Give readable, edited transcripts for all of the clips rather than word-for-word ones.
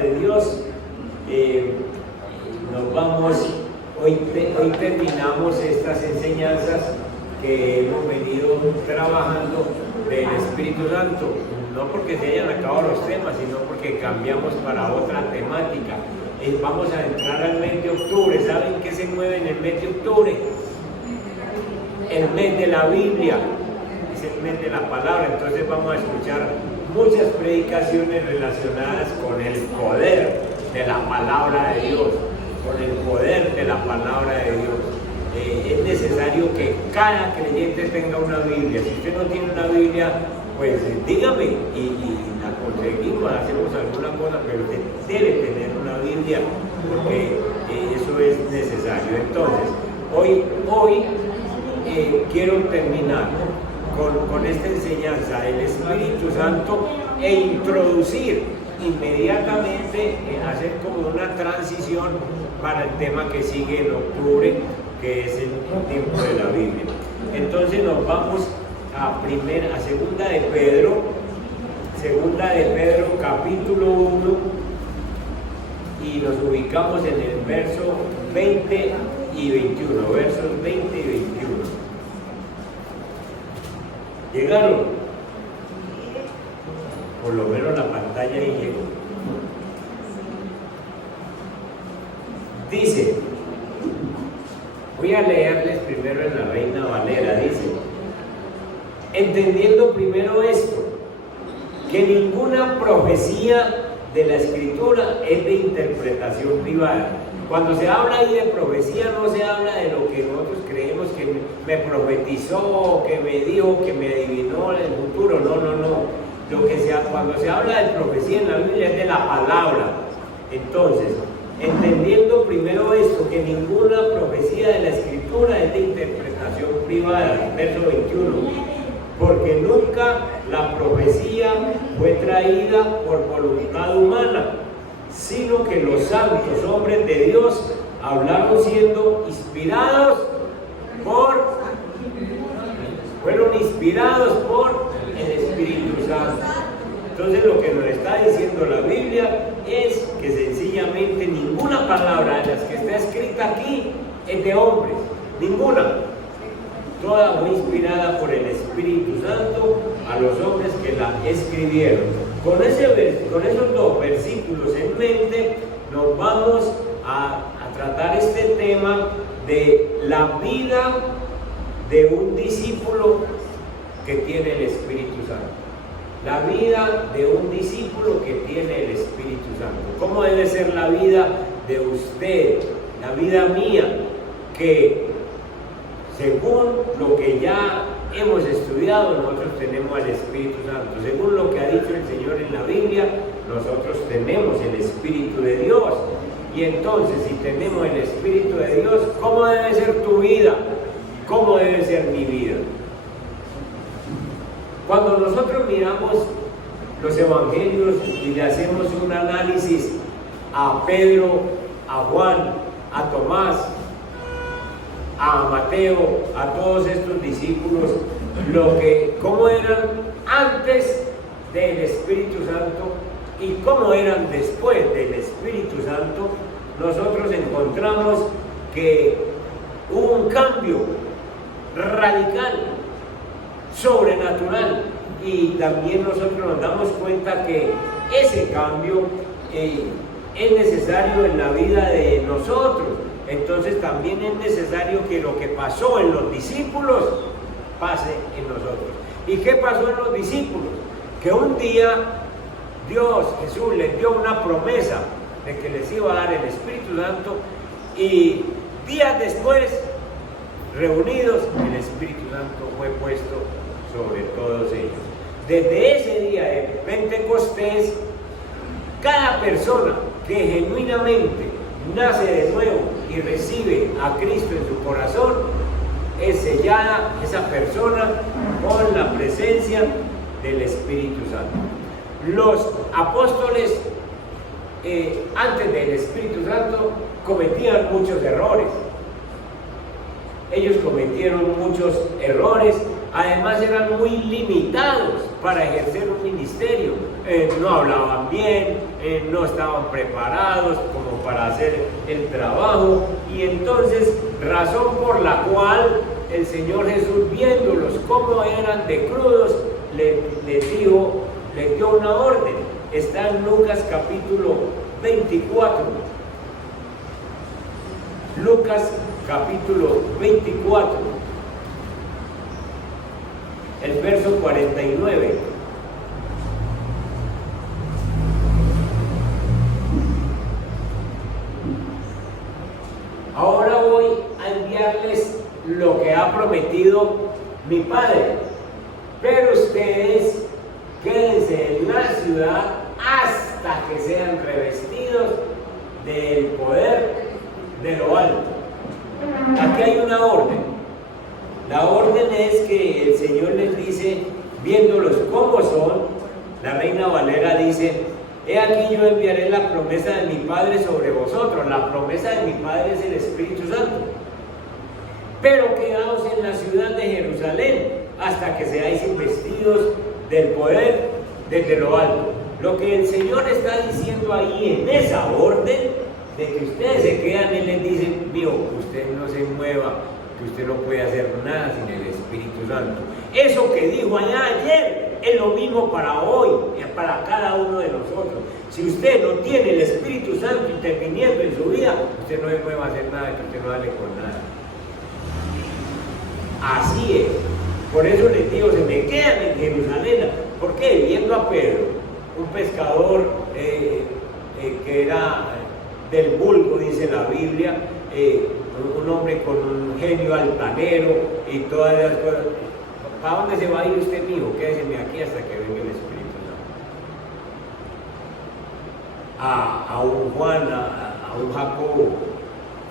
de Dios, hoy terminamos estas enseñanzas que hemos venido trabajando del Espíritu Santo, no porque se hayan acabado los temas, sino porque cambiamos para otra temática. Vamos a entrar al mes de octubre. ¿Saben qué se mueve en el mes de octubre? El mes de la Biblia, es el mes de la palabra. Entonces vamos a escuchar muchas predicaciones relacionadas con el poder de la palabra de Dios, con el poder de la palabra de Dios. Es necesario que cada creyente tenga una Biblia. Si usted no tiene una Biblia, pues dígame y la conseguimos, hacemos alguna cosa, pero usted debe tener una Biblia porque eso es necesario. Entonces, hoy quiero terminar con esta enseñanza del Espíritu Santo e introducir inmediatamente, hacer como una transición para el tema que sigue en octubre, que es el tiempo de la Biblia. Entonces nos vamos a segunda de Pedro capítulo 1, y nos ubicamos en el verso 20 y 21, versos 20 y 21. ¿Llegaron? Por lo menos la pantalla ahí llegó. Dice, voy a leerles primero en la Reina Valera, dice: entendiendo primero esto, que ninguna profecía de la Escritura es de interpretación privada. Cuando se habla ahí de profecía, no se habla de lo que nosotros creemos que me profetizó, que me dijo, que me adivinó el futuro. No. Cuando se habla de profecía en la Biblia es de la palabra. Entonces, entendiendo primero esto, que ninguna profecía de la Escritura es de interpretación privada. Verso 21. Porque nunca la profecía fue traída por voluntad humana, sino que los santos hombres de Dios hablaron siendo fueron inspirados por el Espíritu Santo. Entonces lo que nos está diciendo la Biblia es que sencillamente ninguna palabra de las que está escrita aquí es de hombres, ninguna. Toda fue inspirada por el Espíritu Santo a los hombres que la escribieron. Con esos dos versículos en mente, nos vamos a tratar este tema de la vida de un discípulo que tiene el Espíritu Santo. La vida de un discípulo que tiene el Espíritu Santo. ¿Cómo debe ser la vida de usted, la vida mía, que según lo que ya hemos estudiado, nosotros tenemos al Espíritu Santo? Según lo que ha dicho el Señor en la Biblia, nosotros tenemos el Espíritu de Dios. Y entonces, si tenemos el Espíritu de Dios, ¿cómo debe ser tu vida? ¿Cómo debe ser mi vida? Cuando nosotros miramos los evangelios y le hacemos un análisis a Pedro, a Juan, a Tomás, a Mateo, a todos estos discípulos, cómo eran antes del Espíritu Santo y cómo eran después del Espíritu Santo, nosotros encontramos que hubo un cambio radical, sobrenatural, y también nosotros nos damos cuenta que ese cambio es necesario en la vida de nosotros. Entonces también es necesario que lo que pasó en los discípulos pase en nosotros. ¿Y qué pasó en los discípulos? Que un día Jesús les dio una promesa de que les iba a dar el Espíritu Santo, y días después, reunidos, el Espíritu Santo fue puesto sobre todos ellos. Desde ese día de Pentecostés, cada persona que genuinamente nace de nuevo y recibe a Cristo en su corazón, es sellada esa persona con la presencia del Espíritu Santo. Los apóstoles, antes del Espíritu Santo, cometían muchos errores. Ellos cometieron muchos errores, además eran muy limitados para ejercer un ministerio. no hablaban bien, no estaban preparados como para hacer el trabajo, y entonces razón por la cual el Señor Jesús, viéndolos cómo eran de crudos, les dio una orden. Está en Lucas capítulo 24. Lucas capítulo 24, el verso 49. Ahora voy a enviarles lo que ha prometido mi Padre, pero ustedes quédense en la ciudad hasta que sean revestidos del poder de lo alto. Aquí hay una orden. La orden es que el Señor les dice, viéndolos como son, la Reina Valera dice: he aquí yo enviaré la promesa de mi Padre sobre vosotros. La promesa de mi Padre es el Espíritu Santo. Pero quedaos en la ciudad de Jerusalén hasta que seáis investidos del poder desde lo alto. Lo que el Señor está diciendo ahí en esa orden de que ustedes se quedan, Él les dice: mío, usted no se mueva, que usted no puede hacer nada sin el Espíritu Santo. Eso que dijo allá ayer es lo mismo para hoy, para cada uno de nosotros. Si usted no tiene el Espíritu Santo interviniendo en su vida, usted no se mueva a hacer nada, que usted no sale con nada. Así es. Por eso les digo, se me quedan en Jerusalén. ¿Por qué? Viendo a Pedro, un pescador que era del vulgo, dice la Biblia, un hombre con un genio altanero y todas las cosas. ¿Para dónde se va a ir usted, mijo? Quédeseme aquí hasta que venga el Espíritu Santo. A un Juan, a un Jacobo: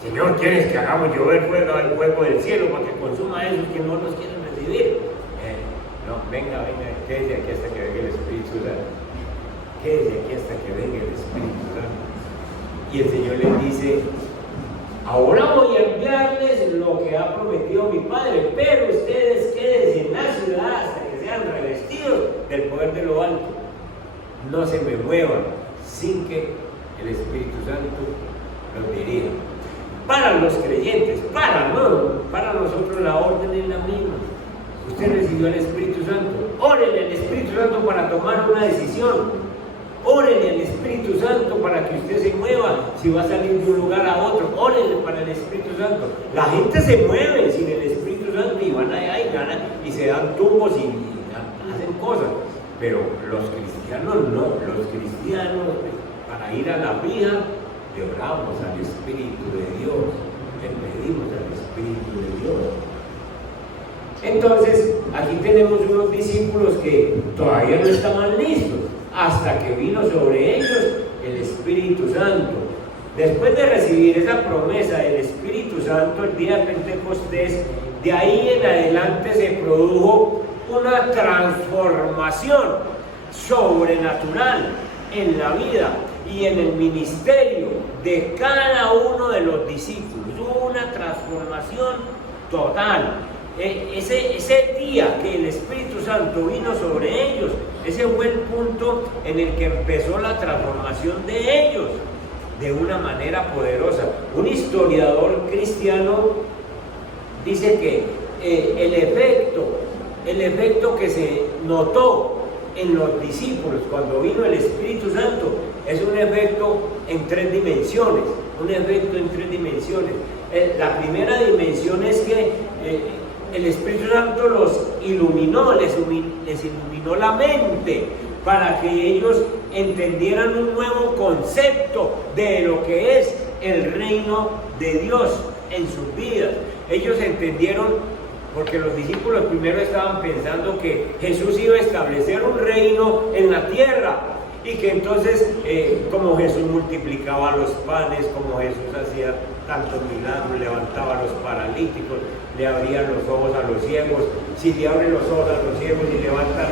Señor, ¿quieres que hagamos llover el fuego del cielo para que consuma a esos que no nos quieren recibir? No, venga, quédese aquí hasta que venga el Espíritu Santo. Quédese aquí hasta que venga el Espíritu Santo. Y el Señor les dice: ahora voy a enviarles lo que ha prometido mi Padre, pero ustedes quédense en la ciudad hasta que sean revestidos del poder de lo alto. No se me muevan sin que el Espíritu Santo los dirija. Para los creyentes, para nosotros la orden es la misma. Usted recibió el Espíritu Santo, órele al Espíritu Santo para tomar una decisión. Órele al Espíritu Santo para que usted se mueva. Si va a salir de un lugar a otro, órele para el Espíritu Santo. La gente se mueve sin el Espíritu Santo y van allá y ganan y se dan tumbos y hacen cosas. Pero los cristianos no. Los cristianos, para ir a la vida, le oramos al Espíritu de Dios, le pedimos al Espíritu de Dios. Entonces, aquí tenemos unos discípulos que todavía no estaban listos, hasta que vino sobre ellos el Espíritu Santo. Después de recibir esa promesa del Espíritu Santo el día de Pentecostés, de ahí en adelante se produjo una transformación sobrenatural en la vida y en el ministerio de cada uno de los discípulos. Hubo una transformación total. Ese día que el Espíritu Santo vino sobre ellos, ese fue el punto en el que empezó la transformación de ellos de una manera poderosa. Un historiador cristiano dice que el efecto que se notó en los discípulos cuando vino el Espíritu Santo es un efecto en tres dimensiones. La primera dimensión es que el Espíritu Santo los iluminó, les iluminó la mente para que ellos entendieran un nuevo concepto de lo que es el reino de Dios en sus vidas. Ellos entendieron, porque los discípulos primero estaban pensando que Jesús iba a establecer un reino en la tierra y que entonces, como Jesús multiplicaba los panes, como Jesús hacía tantos milagros, levantaba a los paralíticos, le abría los ojos a los ciegos, si le abre los ojos a los ciegos y levanta a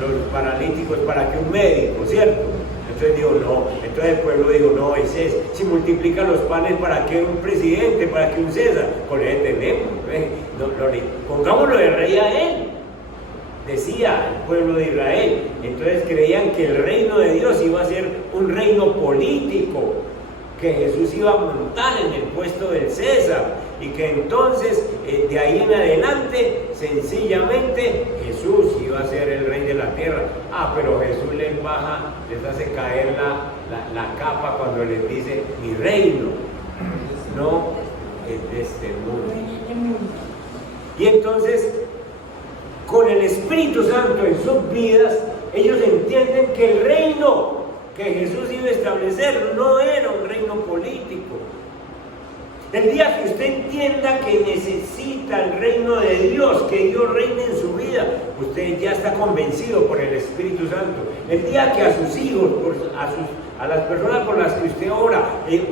los paralíticos, ¿para que un médico, cierto? Entonces dijo, no, entonces el pueblo dijo, no, si multiplica los panes, ¿para qué un presidente? ¿Para qué un César? Con él tenemos, pongámoslo de rey a él. decía el pueblo de Israel. Entonces creían que el reino de Dios iba a ser un reino político, que Jesús iba a montar en el puesto del César y que entonces de ahí en adelante sencillamente Jesús iba a ser el rey de la tierra. Pero Jesús les baja, les hace caer la capa cuando les dice: mi reino no es de este mundo. Y entonces, con el Espíritu Santo en sus vidas, ellos entienden que el reino que Jesús iba a establecer no era un reino político. El día que usted entienda que necesita el reino de Dios, que Dios reine en su vida, usted ya está convencido por el Espíritu Santo. El día que a sus hijos, a las personas por las que usted ora,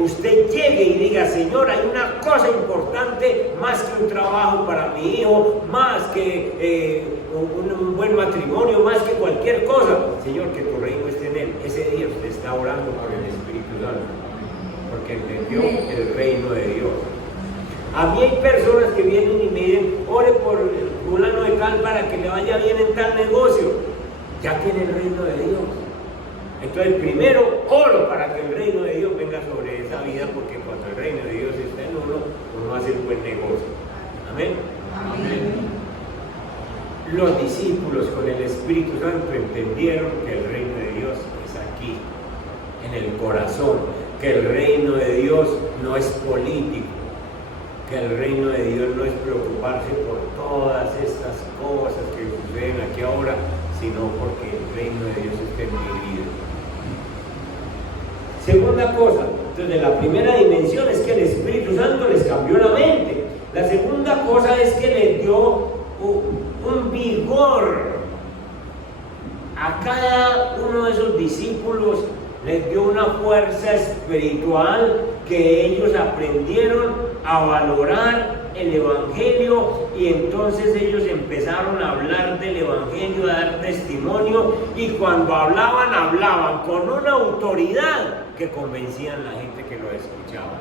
usted llegue y diga: Señor, hay una cosa importante más que un trabajo para mi hijo, más que un buen matrimonio, más que cualquier cosa. Señor, que tu reino esté en él. Ese día usted está orando por el Espíritu Santo, porque entendió el reino de Dios. A mí hay personas que vienen y me dicen: ore por fulano de tal para que le vaya bien en tal negocio. Ya tiene el reino de Dios. Entonces primero oro para que el reino de Dios venga sobre esa vida, porque cuando el reino de Dios está en uno hace un buen negocio. Amén. Amén. Los discípulos con el Espíritu Santo entendieron que el reino de Dios es aquí, en el corazón, que el reino de Dios no es político, que el reino de Dios no es preocuparse por todas estas cosas que suceden aquí ahora, sino porque el reino de Dios está en mi vida. Segunda cosa, entonces la primera dimensión es que el Espíritu Santo les cambió la mente. La segunda cosa es que les dio un vigor a cada uno de esos discípulos, les dio una fuerza espiritual que ellos aprendieron a valorar el Evangelio, y entonces ellos empezaron a hablar del Evangelio, a dar testimonio, y cuando hablaban con una autoridad que convencían a la gente que lo escuchaba.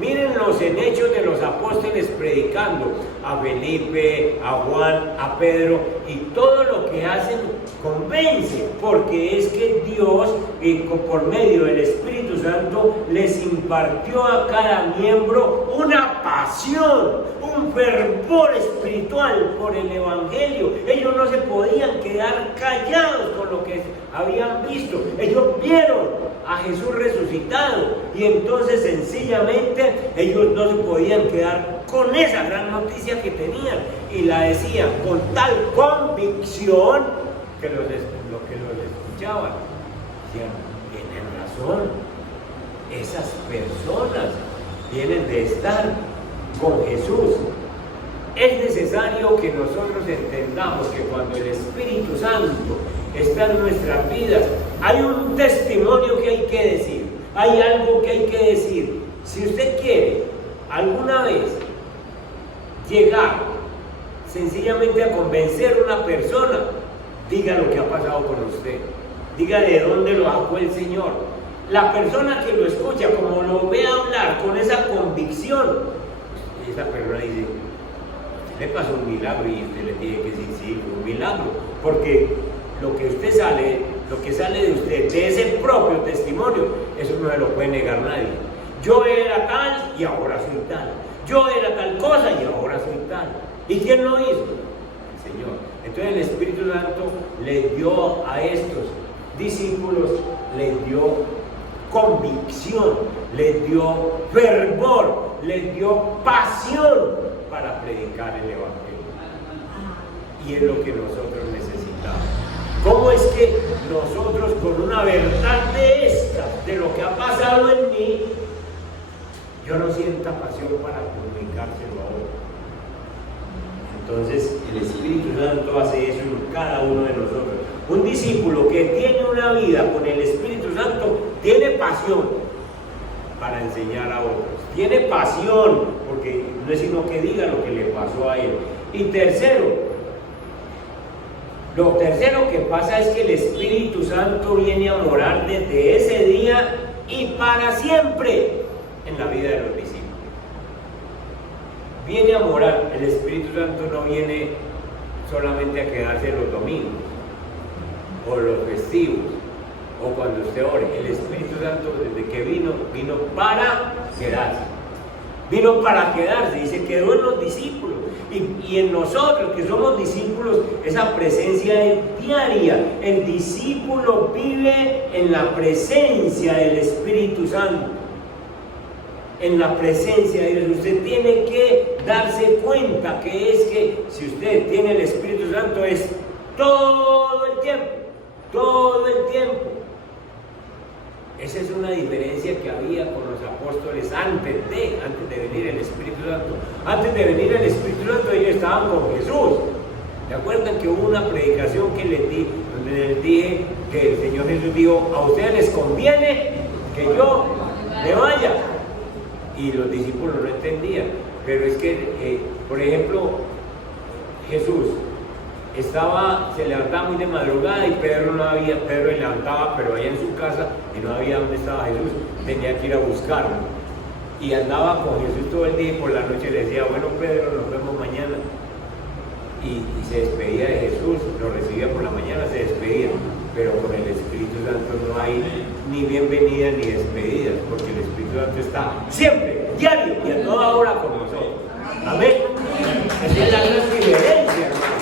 Mírenlos en Hechos de los Apóstoles predicando, a Felipe, a Juan, a Pedro, y todo lo que hacen convence, porque es que Dios, por medio del Espíritu Santo, les impartió a cada miembro una pasión, un fervor espiritual por el Evangelio. Ellos no se podían quedar callados con lo que habían visto. Ellos vieron a Jesús resucitado, y entonces sencillamente ellos no se podían quedar con esa gran noticia que tenían, y la decían con tal convicción que los que los escuchaban decían: tienen razón, esas personas tienen de estar con Jesús. Es necesario que nosotros entendamos que cuando el Espíritu Santo está en nuestras vidas, hay un testimonio que hay que decir, hay algo que hay que decir. Si usted quiere alguna vez llegar sencillamente a convencer a una persona, diga lo que ha pasado con usted, diga de dónde lo sacó el Señor. La persona que lo escucha, como lo ve hablar con esa convicción, esa persona dice: le pasó un milagro, y usted le tiene que decir: sí, fue un milagro, porque lo que sale de usted, de ese propio testimonio, eso no se lo puede negar nadie. Yo era tal y ahora soy tal. Yo era tal cosa y ahora soy tal. ¿Y quién lo hizo? El Señor. Entonces el Espíritu Santo les dio a estos discípulos, les dio convicción, les dio fervor, les dio pasión para predicar el Evangelio. Y es lo que nosotros necesitamos. ¿Cómo es que nosotros, con una verdad de lo que ha pasado en mí, yo no sienta pasión para comunicárselo a otro? Entonces el Espíritu Santo hace eso en cada uno de nosotros. Un discípulo que tiene una vida con el Espíritu Santo tiene pasión para enseñar a otros, tiene pasión, porque no es sino que diga lo que le pasó a él. Y lo tercero que pasa es que el Espíritu Santo viene a morar desde ese día y para siempre en la vida de los discípulos. Viene a morar. El Espíritu Santo no viene solamente a quedarse los domingos o los festivos o cuando usted ore. El Espíritu Santo, desde que vino para quedarse. Vino para quedarse y se quedó en los discípulos. Y en nosotros que somos discípulos, esa presencia es diaria. El discípulo vive en la presencia del Espíritu Santo. En la presencia de Dios. Usted tiene que darse cuenta que es que si usted tiene el Espíritu Santo es todo el tiempo. Todo el tiempo. Esa es una diferencia que había con los apóstoles antes de venir el Espíritu Santo. Antes de venir el Espíritu Santo ellos estaban con Jesús. ¿Se acuerdan que hubo una predicación que les di, donde les dije que el Señor Jesús dijo, a ustedes les conviene que yo me vaya? Y los discípulos no entendían. Pero es que, por ejemplo, Jesús se levantaba muy de madrugada y Pedro se levantaba, pero allá en su casa, y no había donde estaba Jesús, tenía que ir a buscarlo. Y andaba con Jesús todo el día y por la noche le decía, bueno Pedro, nos vemos mañana. Y se despedía de Jesús, lo recibía por la mañana, se despedía. Pero con el Espíritu Santo no hay ni bienvenida ni despedidas, porque el Espíritu Santo está siempre, diario y a toda hora con nosotros. Amén. Esa es la gran diferencia, hermano.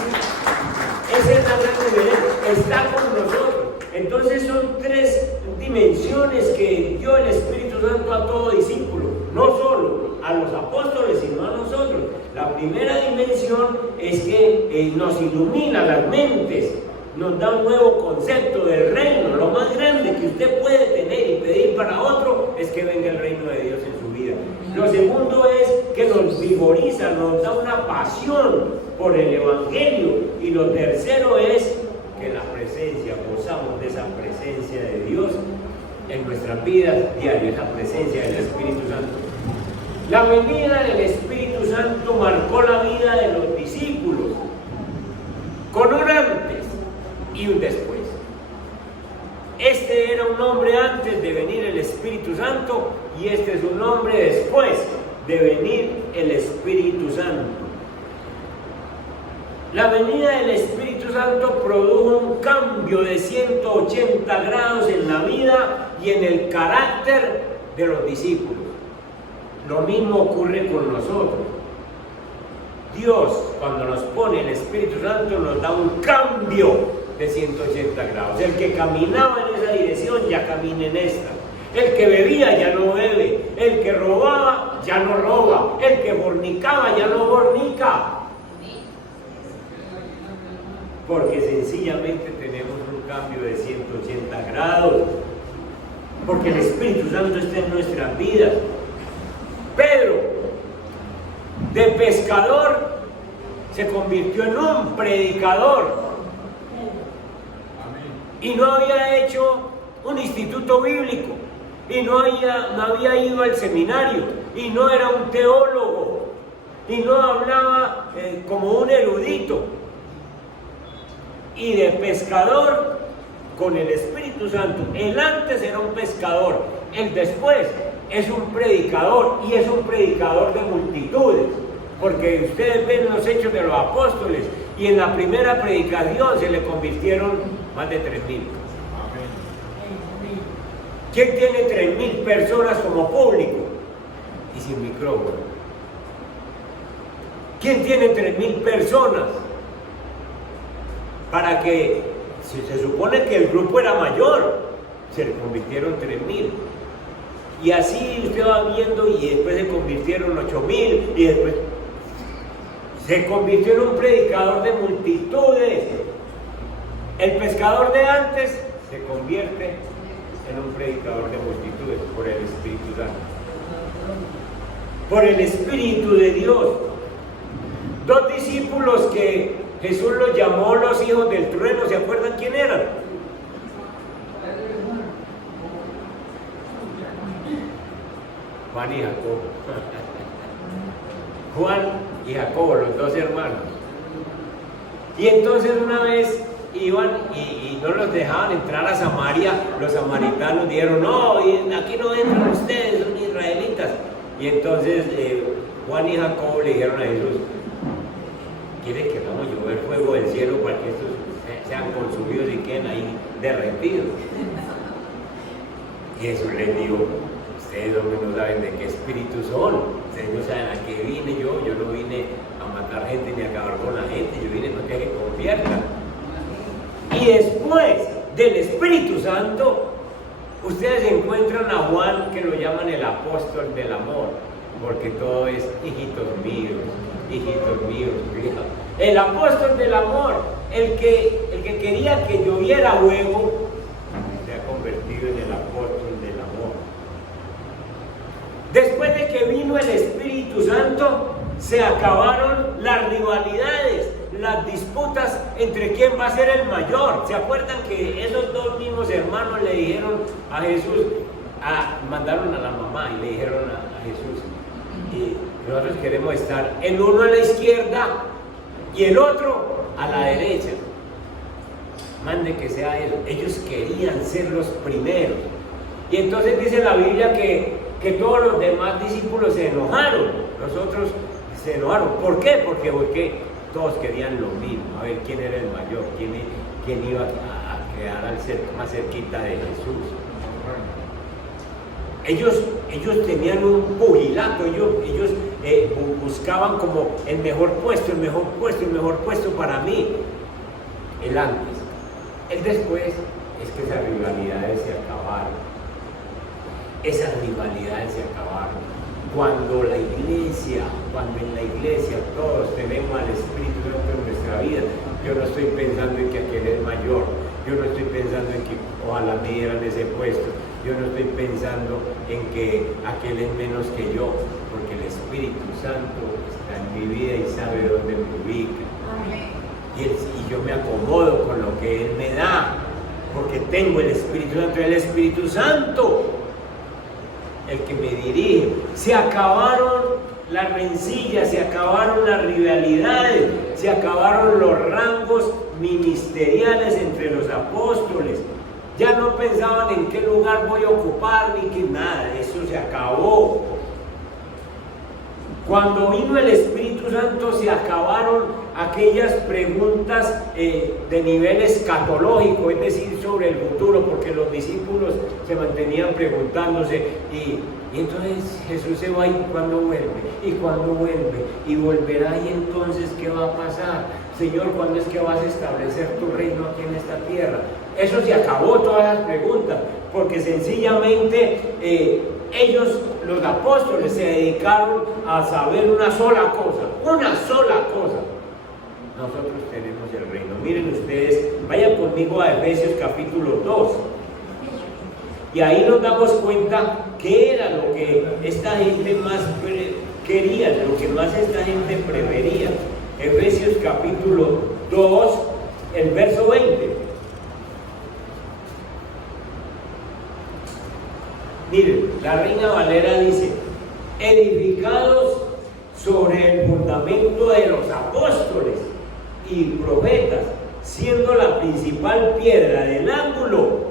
Esa es la gran diferencia. Está con nosotros. Entonces son tres dimensiones que dio el Espíritu Santo a todo discípulo. No solo a los apóstoles, sino a nosotros. La primera dimensión es que nos ilumina las mentes. Nos da un nuevo concepto del reino. Lo más grande que usted puede tener y pedir para otro es que venga el reino de Dios en su vida. Lo segundo es que nos vigoriza, nos da una pasión por el Evangelio. Y lo tercero es que la presencia, gozamos de esa presencia de Dios en nuestras vidas diarias, esa presencia del Espíritu Santo. La venida del Espíritu Santo marcó la vida de los discípulos con un antes y un después. Este era un hombre antes de venir el Espíritu Santo y este es un hombre después de venir el Espíritu Santo. La venida del Espíritu Santo produjo un cambio de 180 grados en la vida y en el carácter de los discípulos. Lo mismo ocurre con nosotros. Dios, cuando nos pone el Espíritu Santo, nos da un cambio de 180 grados. El que caminaba en esa dirección ya camina en esta. El que bebía ya no bebe. El que robaba ya no roba. El que fornicaba ya no fornica. Porque sencillamente tenemos un cambio de 180 grados. Porque el Espíritu Santo está en nuestras vidas. Pedro, de pescador, se convirtió en un predicador. Y no había hecho un instituto bíblico. Y no había ido al seminario. Y no era un teólogo. Y no hablaba como un erudito. Y de pescador con el Espíritu Santo. El antes era un pescador, el después es un predicador y es un predicador de multitudes. Porque ustedes ven los hechos de los apóstoles y en la primera predicación se le convirtieron más de 3.000. ¿Quién tiene 3.000 personas como público y sin micrófono? ¿Quién tiene 3.000 personas? Para que, si se supone que el grupo era mayor, se le convirtieron 3.000. Y así usted va viendo y después se convirtieron 8.000 y después se convirtió en un predicador de multitudes. El pescador de antes se convierte en un predicador de multitudes por el Espíritu Santo. Por el Espíritu de Dios. Dos discípulos que Jesús los llamó los hijos del trueno, ¿se acuerdan quién eran? Juan y Jacobo. Juan y Jacobo, los dos hermanos. Y entonces una vez iban y no los dejaban entrar a Samaria. Los samaritanos dijeron, no, aquí no entran ustedes, son israelitas. Y entonces Juan y Jacobo le dijeron a Jesús, quiere que vamos a llover fuego del cielo para que estos sean consumidos y queden ahí derretidos. Y Jesús les dijo, ustedes no saben de qué espíritu son, ustedes no saben a qué vine yo no vine a matar gente ni a acabar con la gente, yo vine para que se conviertan. Y después del Espíritu Santo, ustedes encuentran a Juan, que lo llaman el apóstol del amor, porque todo es hijitos míos, fíjate. El apóstol del amor, el que quería que lloviera huevo, se ha convertido en el apóstol del amor. Después de que vino el Espíritu Santo, se acabaron las rivalidades, las disputas entre quién va a ser el mayor. ¿Se acuerdan que esos dos mismos hermanos le dijeron a Jesús, mandaron a la mamá y le dijeron a Jesús, y nosotros queremos estar el uno a la izquierda y el otro a la derecha? Mande que sea eso. Ellos querían ser los primeros. Y entonces dice la Biblia que todos los demás discípulos se enojaron. Nosotros se enojaron. ¿Por qué? Porque todos querían lo mismo. A ver quién era el mayor, quién iba a quedar más cerquita de Jesús. Ellos tenían un pugilato, ellos buscaban como el mejor puesto para mí. El antes. El después es que esas rivalidades se acabaron. Cuando en la iglesia todos tenemos al Espíritu Santo en nuestra vida, yo no estoy pensando en que aquel es mayor, yo no estoy pensando en que ojalá me dieran ese puesto, yo no estoy pensando en que aquel es menos que yo, porque el Espíritu Santo está en mi vida y sabe dónde me ubica. Y yo me acomodo con lo que Él me da, porque tengo el Espíritu Santo, el que me dirige. Se acabaron las rencillas, se acabaron las rivalidades, se acabaron los rangos ministeriales entre los apóstoles. Ya no pensaban en qué lugar voy a ocupar ni que nada, eso se acabó. Cuando vino el Espíritu Santo se acabaron aquellas preguntas de nivel escatológico, es decir, sobre el futuro, porque los discípulos se mantenían preguntándose y entonces Jesús se va, y cuándo vuelve, y cuándo vuelve, y volverá, y entonces ¿qué va a pasar? Señor, ¿cuándo es que vas a establecer tu reino aquí en esta tierra? Eso se acabó, todas las preguntas, porque sencillamente ellos, los apóstoles, se dedicaron a saber una sola cosa. Nosotros tenemos el reino. Miren ustedes, vayan conmigo a Efesios capítulo 2. Y ahí nos damos cuenta que era lo que esta gente más quería, lo que más esta gente prefería. Efesios capítulo 2, el verso 20. Miren, la Reina Valera dice, edificados sobre el fundamento de los apóstoles y profetas, siendo la principal piedra del ángulo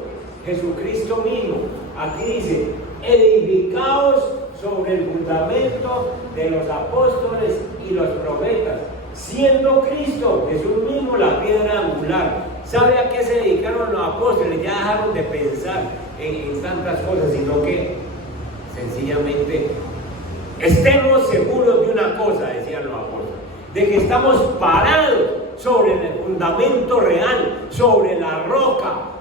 Jesucristo mismo. Aquí dice, edificados sobre el fundamento de los apóstoles y los profetas, siendo Cristo Jesús mismo la piedra angular. ¿Sabe a qué se dedicaron los apóstoles? Ya dejaron de pensar en tantas cosas, sino que sencillamente estemos seguros de una cosa, decían los apóstoles, de que estamos parados sobre el fundamento real, sobre la roca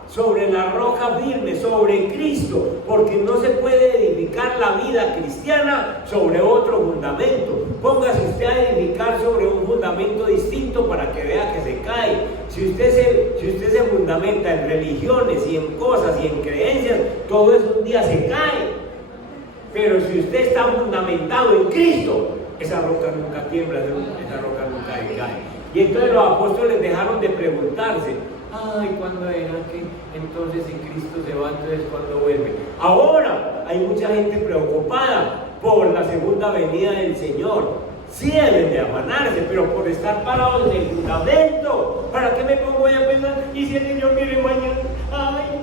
firme, sobre Cristo, porque no se puede edificar la vida cristiana sobre otro fundamento. Póngase usted a edificar sobre un fundamento distinto para que vea que se cae. Si usted se fundamenta en religiones y en cosas y en creencias, todo eso un día se cae. Pero si usted está fundamentado en Cristo, esa roca nunca tiembla, esa roca nunca cae. Y entonces los apóstoles dejaron de preguntarse, ¿cuándo era que entonces si Cristo se va, entonces cuándo vuelve? Ahora hay mucha gente preocupada por la segunda venida del Señor. Sí deben de afanarse, pero por estar parados en el fundamento. ¿Para qué me pongo a pensar? Y si el Señor viene mañana,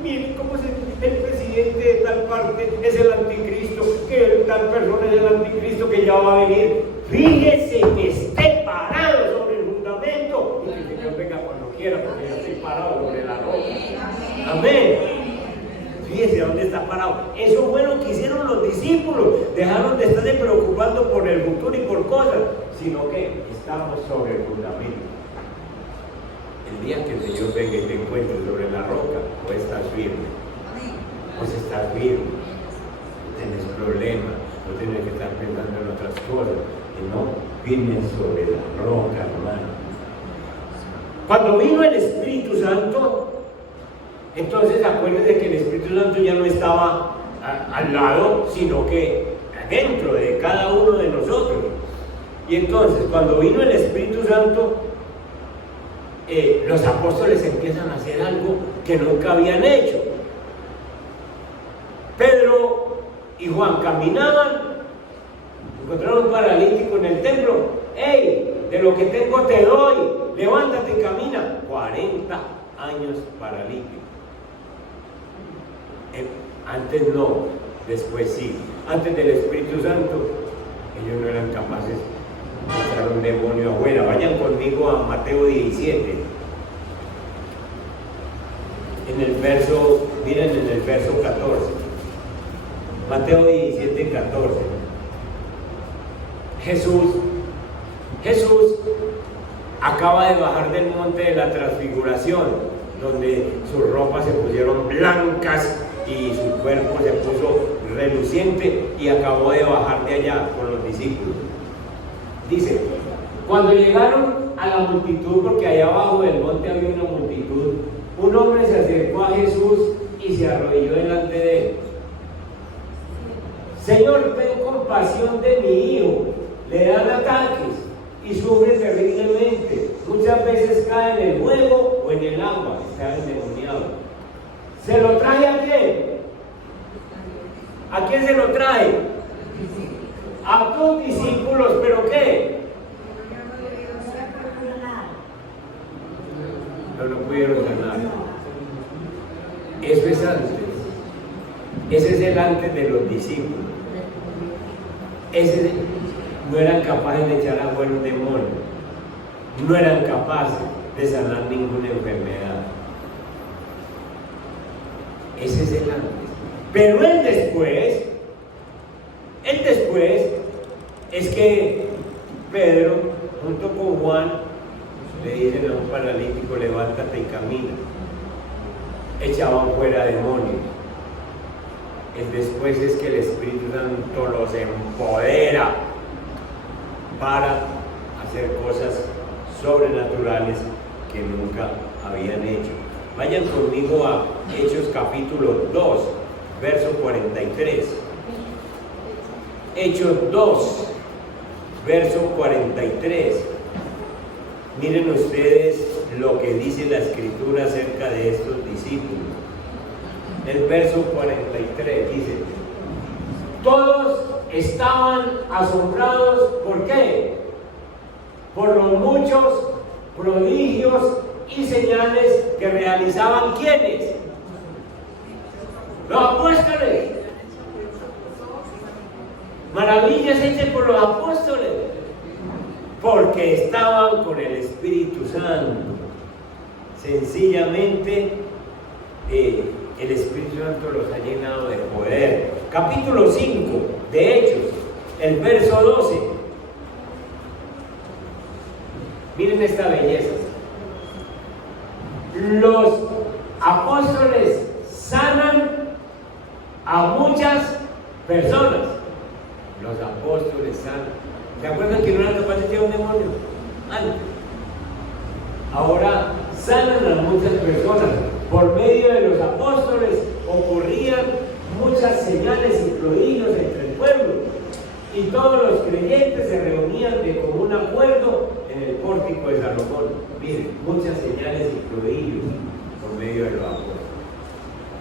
miren cómo el presidente de tal parte es el anticristo, que tal persona es el anticristo que ya va a venir. Fíjese que esté parado sobre el fundamento. pasado. Eso fue lo que hicieron los discípulos. Dejaron de estarse preocupando por el futuro y por cosas, sino que estamos sobre el fundamento. El día que el Señor venga y te encuentre sobre la roca, o estás firme, pues estás firme. No tienes problemas, no tienes que estar pensando en otras cosas, sino firme sobre la roca, hermano. Cuando vino el Espíritu Santo, entonces acuérdense que el Espíritu Santo ya no estaba al lado, sino que dentro de cada uno de nosotros. Y entonces, cuando vino el Espíritu Santo, los apóstoles empiezan a hacer algo que nunca habían hecho. Pedro y Juan caminaban, encontraron un paralítico en el templo. ¡Hey! De lo que tengo te doy, levántate y camina. 40 años paralítico. Antes no, después sí. Antes del Espíritu Santo, ellos no eran capaces de echar un demonio afuera. Vayan conmigo a Mateo 17. Miren en el verso 14. Mateo 17, 14. Jesús acaba de bajar del monte de la transfiguración, donde sus ropas se pusieron blancas y su cuerpo se puso reluciente, y acabó de bajar de allá con los discípulos. Dice, cuando llegaron a la multitud, porque allá abajo del monte había una multitud, un hombre se acercó a Jesús y se arrodilló delante de él. Señor, ten compasión de mi hijo, le dan ataques y sufre terriblemente. Muchas veces cae en el fuego o en el agua, está endemoniado. ¿Se lo trae a quién? ¿A quién se lo trae? A tus discípulos, ¿pero qué? Pero no pudieron ganar. Eso es antes. Ese es el antes de los discípulos. No eran capaces de echar afuera un demonio. No eran capaces de sanar ninguna enfermedad. Ese es el antes. Pero el después es que Pedro, junto con Juan, le dicen a un paralítico, levántate y camina. Echaban fuera demonios. El después es que el Espíritu Santo los empodera para hacer cosas sobrenaturales que nunca habían hecho. Vayan conmigo a Hechos capítulo 2, verso 43. Hechos 2, verso 43. Miren ustedes lo que dice la Escritura acerca de estos discípulos. El verso 43 dice: todos estaban asombrados, ¿por qué? Por los muchos prodigios y señales que realizaban, ¿quiénes? Los apóstoles. Maravillas hechas por los apóstoles, porque estaban con el Espíritu Santo. Sencillamente el Espíritu Santo los ha llenado de poder. Capítulo 5 de Hechos, el verso 12. Miren esta belleza. Los apóstoles sanan a muchas personas. Los apóstoles sanan. ¿Se acuerdan que no eran capaces de echar un demonio antes? Ahora sanan a muchas personas. Por medio de los apóstoles ocurrían muchas señales y prodigios entre el pueblo, y todos los creyentes se reunían de común acuerdo en el pórtico de Salomón. Miren, muchas señales y prodigios por medio de los apóstoles.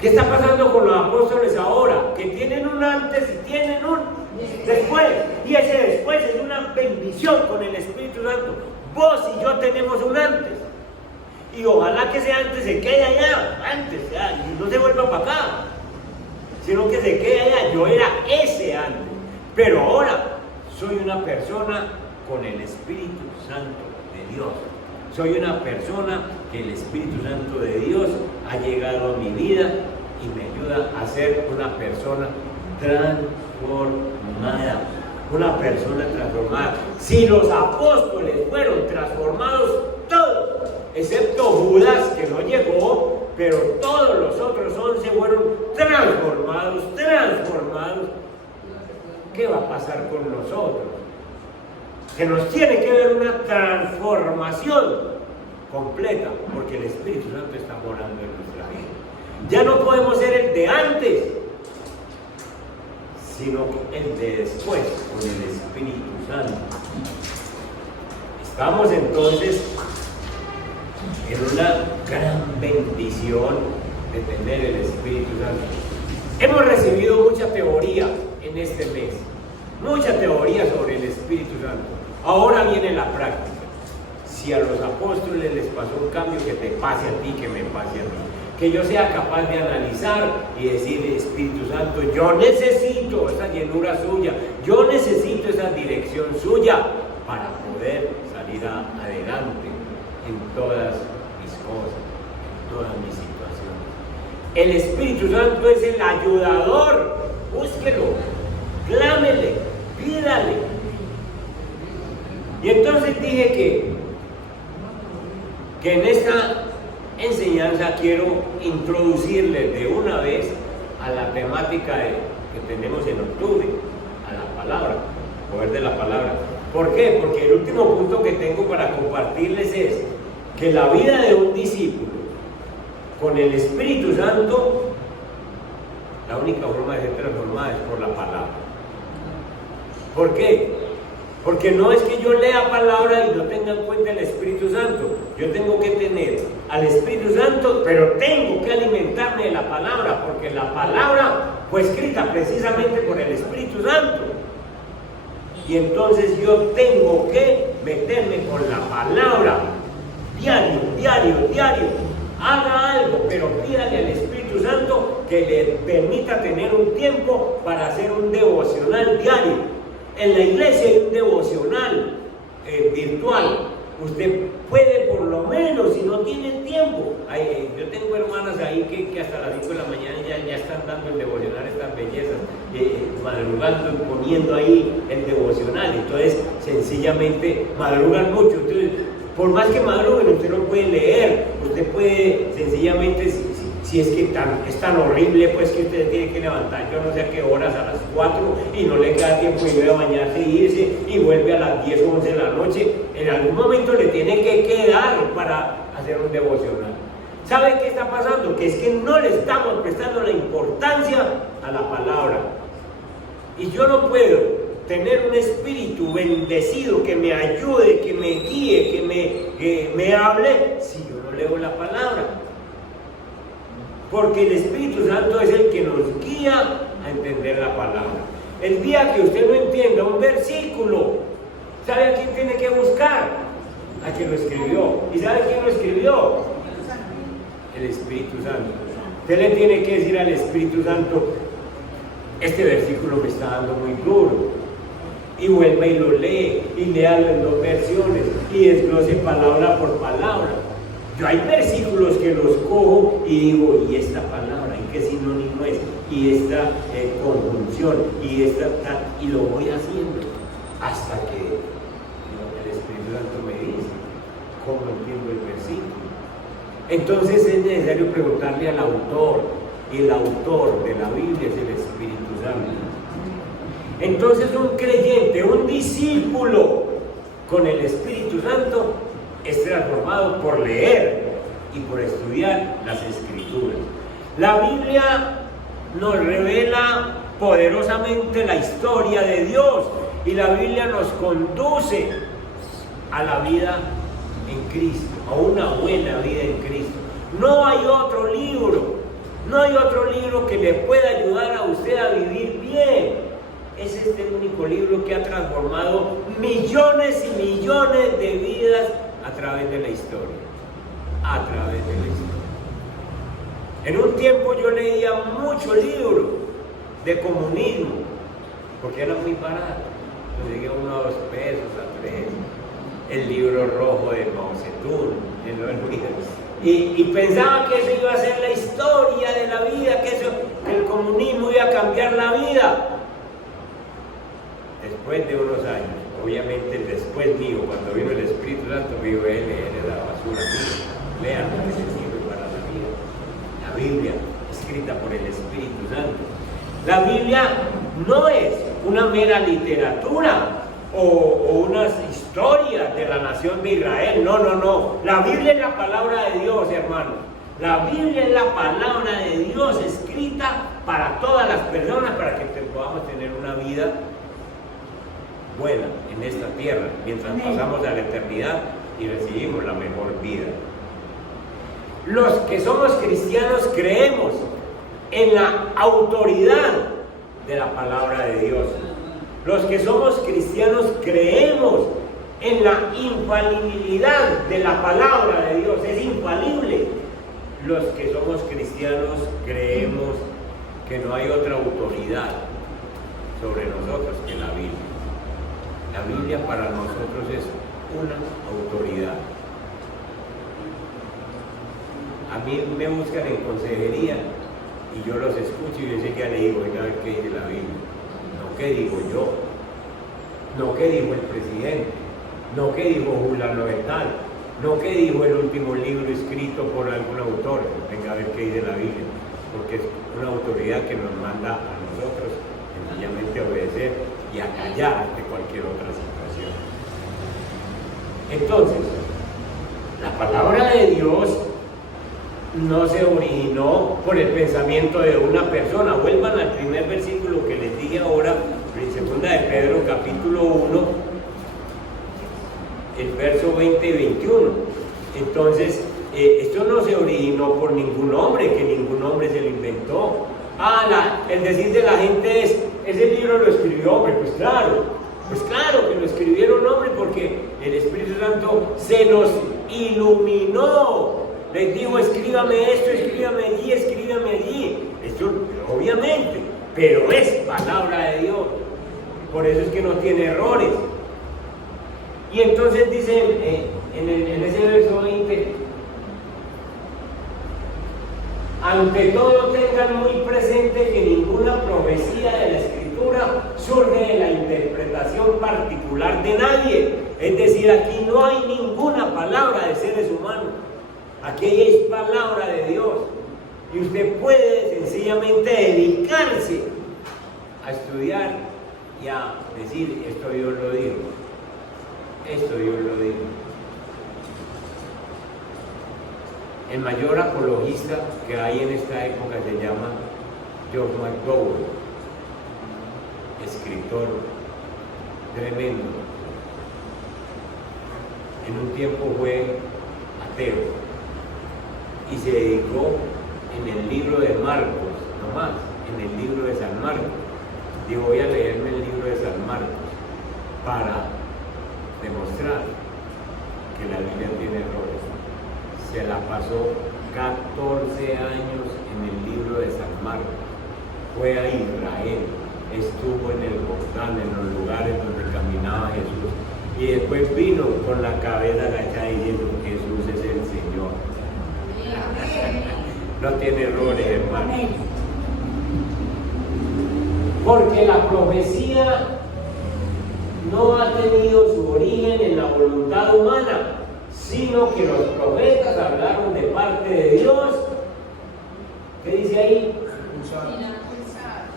¿Qué está pasando con los apóstoles ahora? Que tienen un antes y tienen un después. Y ese después es una bendición con el Espíritu Santo. Vos y yo tenemos un antes. Y ojalá que ese antes se quede allá, antes, ya, y no se vuelva para acá, sino que se quede allá. Yo era ese antes, pero ahora soy una persona con el Espíritu Santo de Dios. Soy una persona que el Espíritu Santo de Dios ha llegado a mi vida y me ayuda a ser una persona transformada. Una persona transformada. Si los apóstoles fueron transformados todos, excepto Judas que no llegó, pero todos los otros 11 fueron transformados. ¿Qué va a pasar con nosotros? Que nos tiene que ver una transformación completa, porque el Espíritu Santo está morando en nuestra vida. Ya no podemos ser el de antes, sino el de después, con el Espíritu Santo. Estamos entonces en una gran bendición de tener el Espíritu Santo. Hemos recibido mucha teoría en este mes, mucha teoría sobre el Espíritu Santo. Ahora viene la práctica. Si a los apóstoles les pasó un cambio, que te pase a ti, que me pase a mí. Que yo sea capaz de analizar y decir: Espíritu Santo, yo necesito esa llenura suya, yo necesito esa dirección suya para poder salir adelante en todas mis cosas, en todas mis situaciones. El Espíritu Santo es el ayudador. Búsquelo, clámele, pídale. Y entonces dije que en esta enseñanza quiero introducirles de una vez a la temática que tenemos en octubre, a la palabra, poder de la palabra. ¿Por qué? Porque el último punto que tengo para compartirles es que la vida de un discípulo con el Espíritu Santo, la única forma de ser transformada es por la palabra. ¿Por qué? Porque no es que yo lea palabra y no tenga en cuenta el Espíritu Santo. Yo tengo que tener al Espíritu Santo, pero tengo que alimentarme de la palabra, porque la palabra fue escrita precisamente por el Espíritu Santo. Y entonces yo tengo que meterme con la palabra diario. Haga algo, pero pídale al Espíritu Santo que le permita tener un tiempo para hacer un devocional diario. En la iglesia hay un devocional virtual. Usted puede, por lo menos, si no tiene tiempo. Yo tengo hermanas ahí que hasta las 5 de la mañana ya están dando el devocional, estas bellezas, madrugando y poniendo ahí el devocional. Entonces, sencillamente, madrugan mucho. Entonces, por más que madruguen, usted no puede leer. Usted puede, sencillamente, si es que es tan horrible, pues que usted tiene que levantar, yo no sé a qué horas, a las 4, y no le queda tiempo de ir a bañarse y irse, y vuelve a las 10 o 11 de la noche. En algún momento le tiene que quedar para hacer un devocional. ¿Sabe qué está pasando? Que es que no le estamos prestando la importancia a la palabra. Y yo no puedo tener un espíritu bendecido que me ayude, que me guíe, que me hable, si yo no leo la palabra. Porque el Espíritu Santo es el que nos guía a entender la palabra. El día que usted no entienda un versículo, ¿sabe a quién tiene que buscar? A quien lo escribió. ¿Y sabe quién lo escribió? El Espíritu Santo. Usted le tiene que decir al Espíritu Santo: este versículo me está dando muy duro. Y vuelva y lo lee, y léalo en 2 versiones, y desglose palabra por palabra. Yo hay versículos que los cojo y digo: ¿y esta palabra? ¿Y qué sinónimo es? Y esta conjunción, y lo voy haciendo hasta que el Espíritu Santo me dice cómo entiendo el versículo. Entonces es necesario preguntarle al autor, y el autor de la Biblia es el Espíritu Santo. Entonces un creyente, un discípulo con el Espíritu Santo es transformado por leer y por estudiar las Escrituras. La Biblia nos revela poderosamente la historia de Dios, y la Biblia nos conduce a la vida en Cristo, a una buena vida en Cristo. No hay otro libro que le pueda ayudar a usted a vivir bien. Es este el único libro que ha transformado millones y millones de vidas a través de la historia. En un tiempo yo leía muchos libros de comunismo, porque era muy barato. Conseguía uno a 2 pesos, a 3. El libro rojo de Mao Zedong, no olvides. y pensaba que eso iba a ser la historia de la vida, que el comunismo iba a cambiar la vida. Después de unos años, obviamente después mío, cuando vino el Espíritu Santo, me dijo, él es la basura, lean lo que se sirve para la vida. La Biblia, escrita por el Espíritu Santo. La Biblia no es una mera literatura o unas historias de la nación de Israel, no. La Biblia es la palabra de Dios, hermanos. La Biblia es la palabra de Dios escrita para todas las personas, para que podamos tener una vida buena en esta tierra, mientras pasamos a la eternidad y recibimos la mejor vida. Los que somos cristianos creemos en la autoridad de la palabra de Dios. Los que somos cristianos creemos en la infalibilidad de la palabra de Dios, es infalible. Los que somos cristianos creemos que no hay otra autoridad sobre nosotros que la Biblia. La Biblia para nosotros es una autoridad. A mí me buscan en consejería y yo los escucho y yo sé que le digo, venga a ver qué dice la Biblia. No qué digo yo, no qué dijo el presidente, no qué dijo fulano de tal, no qué dijo el último libro escrito por algún autor. Venga a ver qué dice la Biblia, porque es una autoridad que nos manda a nosotros sencillamente a obedecer y a callar ante cualquier otra situación. Entonces, la palabra de Dios no se originó por el pensamiento de una persona. Vuelvan al primer versículo que les dije ahora, en segunda de Pedro capítulo 1, el verso 20 y 21. Entonces, esto no se originó por ningún hombre, que ningún hombre se lo inventó. El decir de la gente es, ese libro lo escribió hombre. Pues claro que lo escribieron hombre, porque el Espíritu Santo se los iluminó. Les digo, escríbame esto, escríbame allí. Esto, obviamente, pero es palabra de Dios. Por eso es que no tiene errores. Y entonces dice en ese verso 20, ante todo tengan muy presente que ninguna profecía de la Escritura surge de la interpretación particular de nadie. Es decir, aquí no hay ninguna palabra de seres humanos. Aquí es palabra de Dios. Y usted puede sencillamente dedicarse a estudiar y a decir, esto Dios lo dijo. Esto Dios lo dijo. El mayor apologista que hay en esta época se llama John McGowan, escritor tremendo. En un tiempo fue ateo y se dedicó en el libro de Marcos, no más, en el libro de San Marcos. Digo, voy a leerme el libro de San Marcos para demostrar que la Biblia tiene errores. Se la pasó 14 años en el libro de San Marcos. Fue a Israel, estuvo en el Jordán, en los lugares donde caminaba Jesús. Y después vino con la cabeza agachada diciendo, Jesús es el Señor. No tiene errores, hermano. Porque la profecía no ha tenido su origen en la voluntad humana, sino que los profetas hablaron de parte de Dios. ¿Qué dice ahí?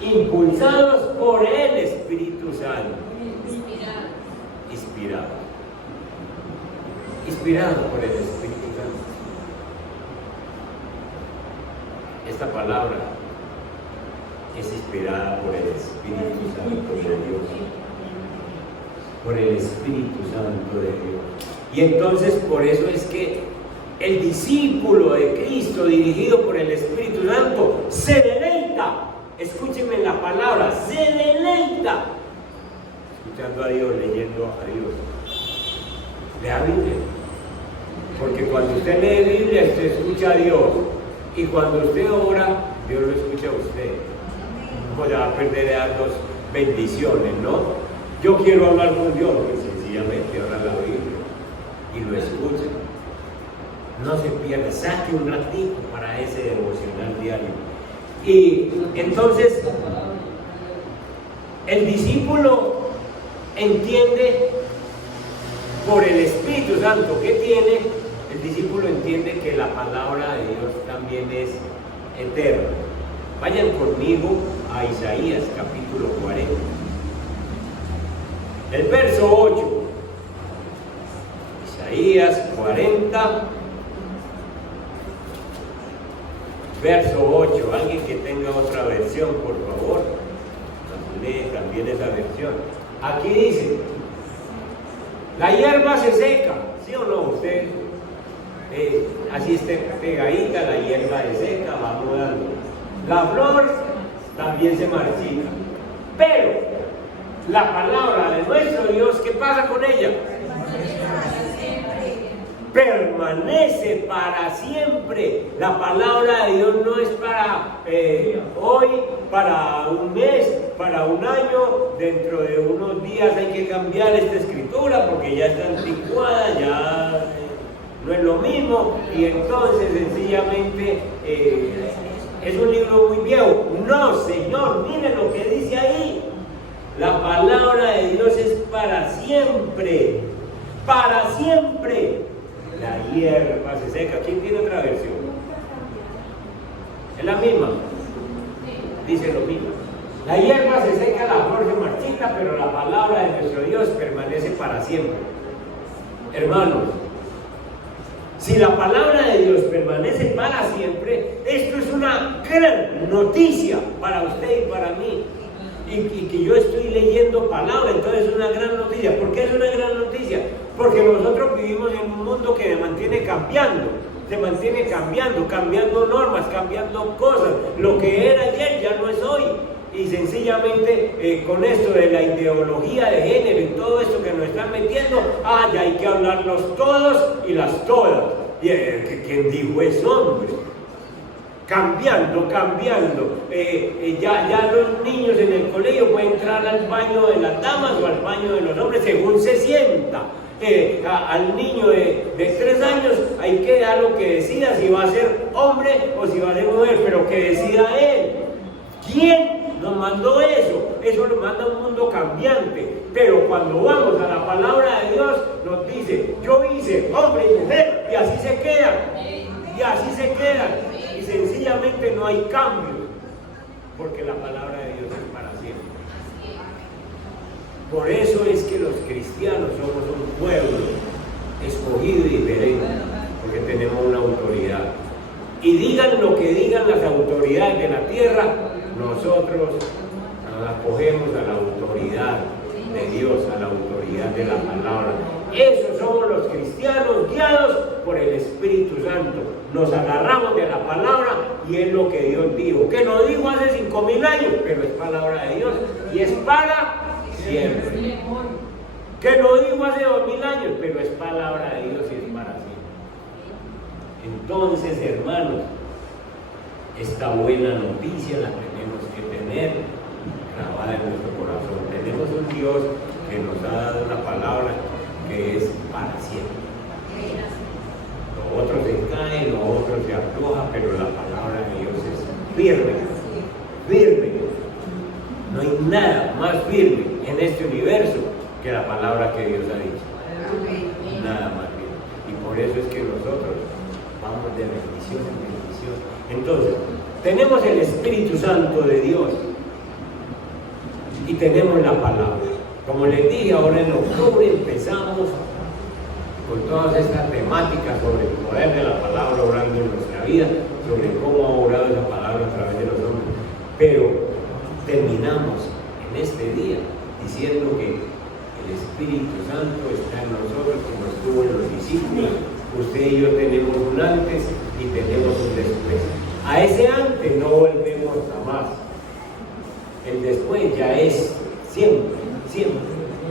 Impulsados por el Espíritu Santo. Inspirados por el Espíritu Santo. Esta palabra es inspirada por el Espíritu Santo de Dios. Por el Espíritu Santo de Dios. Y entonces por eso es que el discípulo de Cristo, dirigido por el Espíritu Santo, se deleita. Escúchenme la palabra, se deleita. Escuchando a Dios, leyendo a Dios. Lea Biblia. Porque cuando usted lee Biblia, usted escucha a Dios. Y cuando usted ora, Dios lo escucha a usted. No se va a perder esas dos bendiciones, ¿no? Yo quiero hablar con Dios, pues sencillamente ora la Biblia y lo escucha. No se pierda, saque un ratito para ese devocional diario. Y entonces, el discípulo entiende por el Espíritu Santo que tiene, el discípulo entiende que la palabra de Dios también es eterna. Vayan conmigo a Isaías capítulo 40. El verso 8. Isaías 40, verso 8. Alguien que tenga otra versión, por favor, lee también esa versión. Aquí dice: la hierba se seca, ¿sí o no? Usted, así esté pegadita, la hierba se seca, va mudando. La flor también se marchita. Pero la palabra de nuestro Dios, ¿qué pasa con ella? Permanece para siempre. La palabra de Dios no es para hoy, para un mes, para un año. Dentro de unos días hay que cambiar esta escritura porque ya está anticuada, ya no es lo mismo, y entonces sencillamente es un libro muy viejo. No, Señor, mire lo que dice ahí. La palabra de Dios es para siempre, para siempre. La hierba se seca. ¿Quién tiene otra versión? Es la misma. Dice lo mismo. La hierba se seca, la flor se marchita, pero la palabra de nuestro Dios permanece para siempre. Hermanos, si la palabra de Dios permanece para siempre, esto es una gran noticia para usted y para mí. Y que yo estoy leyendo palabra, entonces es una gran noticia. ¿Por qué es una gran noticia? Porque nosotros vivimos en un mundo que se mantiene cambiando, cambiando normas, cambiando cosas. Lo que era ayer ya no es hoy. Y sencillamente con esto de la ideología de género y todo esto que nos están metiendo, ya hay que hablarlos todos y las todas. Y ¿quién dijo eso, hombre? Cambiando. Ya los niños en el colegio pueden entrar al baño de las damas o al baño de los hombres según se sienta. Al niño de 3 años hay que dejarlo que decida si va a ser hombre o si va a ser mujer, pero que decida él. ¿Quién nos mandó eso? Eso lo manda un mundo cambiante. Pero cuando vamos a la palabra de Dios, nos dice: yo hice hombre y mujer, y así se quedan. Y así se quedan. Y sencillamente no hay cambio, porque la palabra de Dios es para siempre. Por eso es que los cristianos somos un pueblo escogido y diferente, porque tenemos una autoridad. Y digan lo que digan las autoridades de la tierra, nosotros nos acogemos a la autoridad de Dios, a la autoridad de la palabra. Esos somos los cristianos guiados por el Espíritu Santo. Nos agarramos de la palabra y es lo que Dios dijo. Que lo dijo hace 5,000 años, pero es palabra de Dios y es para siempre. Que lo dijo hace 2,000 años, pero es palabra de Dios y es para siempre. Entonces, hermanos, esta buena noticia la tenemos que tener grabada en nuestro corazón. Tenemos un Dios que nos ha dado una palabra que es para siempre. Lo otro se cae, lo otro se afloja, pero la palabra de Dios es firme, firme. No hay nada más firme en este universo que la palabra que Dios ha dicho. Nada más firme. Y por eso es que nosotros vamos de bendición en bendición. Entonces, tenemos el Espíritu Santo de Dios y tenemos la palabra. Como les dije, ahora en octubre empezamos con todas estas temáticas sobre el poder de la palabra obrando en nuestra vida, sobre cómo ha obrado esa palabra a través de los hombres. Pero terminamos en este día diciendo que el Espíritu Santo está en nosotros como estuvo en los discípulos. Usted y yo tenemos un antes y tenemos un después. A ese antes no volvemos jamás. El después ya es siempre, siempre,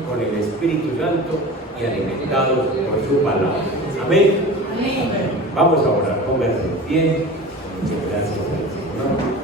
con el Espíritu Santo y alimentados por su palabra. Amén. Amén. Vamos a orar, pónganse en pie. Muchas gracias al Señor.